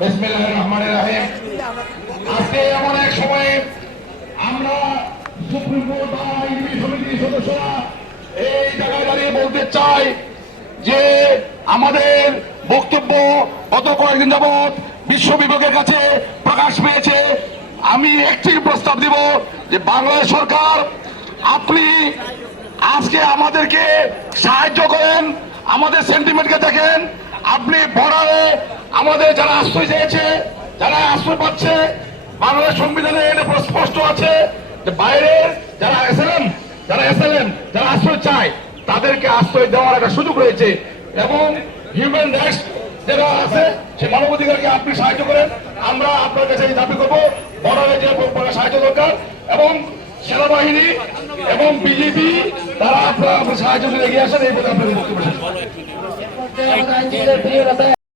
বিসমিল্লাহির রহমানির রহিম। আজকে এমন এক সময়ে আমরা সুপ্রিম কোর্ট বা আইনজীবী সমিতির সদস্যরা এই জায়গায় দাঁড়িয়ে বলতে চাই যে আমাদের বক্তব্য গত কয়েকদিন যাবৎ বিশ্ব বিভাগের কাছে প্রকাশ পেয়েছে। আমি একটি প্রস্তাব দিব যে বাংলাদেশ সরকার, আপনি আজকে আমাদেরকে সাহায্য করেন, আমাদের সেন্টিমেন্টকে দেখেন। আপনি বর্ডারে আমাদের যারা আশ্রয় চেয়েছে, যারা আশ্রয় পাচ্ছে, বাংলাদেশ সংবিধানে এটা স্পষ্ট আছে যে বাইরের যারা এসএলএম যারা আশ্রয় চায় তাদেরকে আশ্রয় দেওয়ার একটা সুযোগ রয়েছে। এবং হিউম্যান রাইটস যারা আছে সে মানবাধিকারকে আপনি সাহায্য করেন। আমরা আপনার কাছে দাবি করবো বর্ডারে যে সাহায্য দরকার, এবং সেনাবাহিনী এবং বিজেপি তারা আপনার সাহায্য এগিয়ে আসেন। এই বলে আপনাকে বক্তব্য।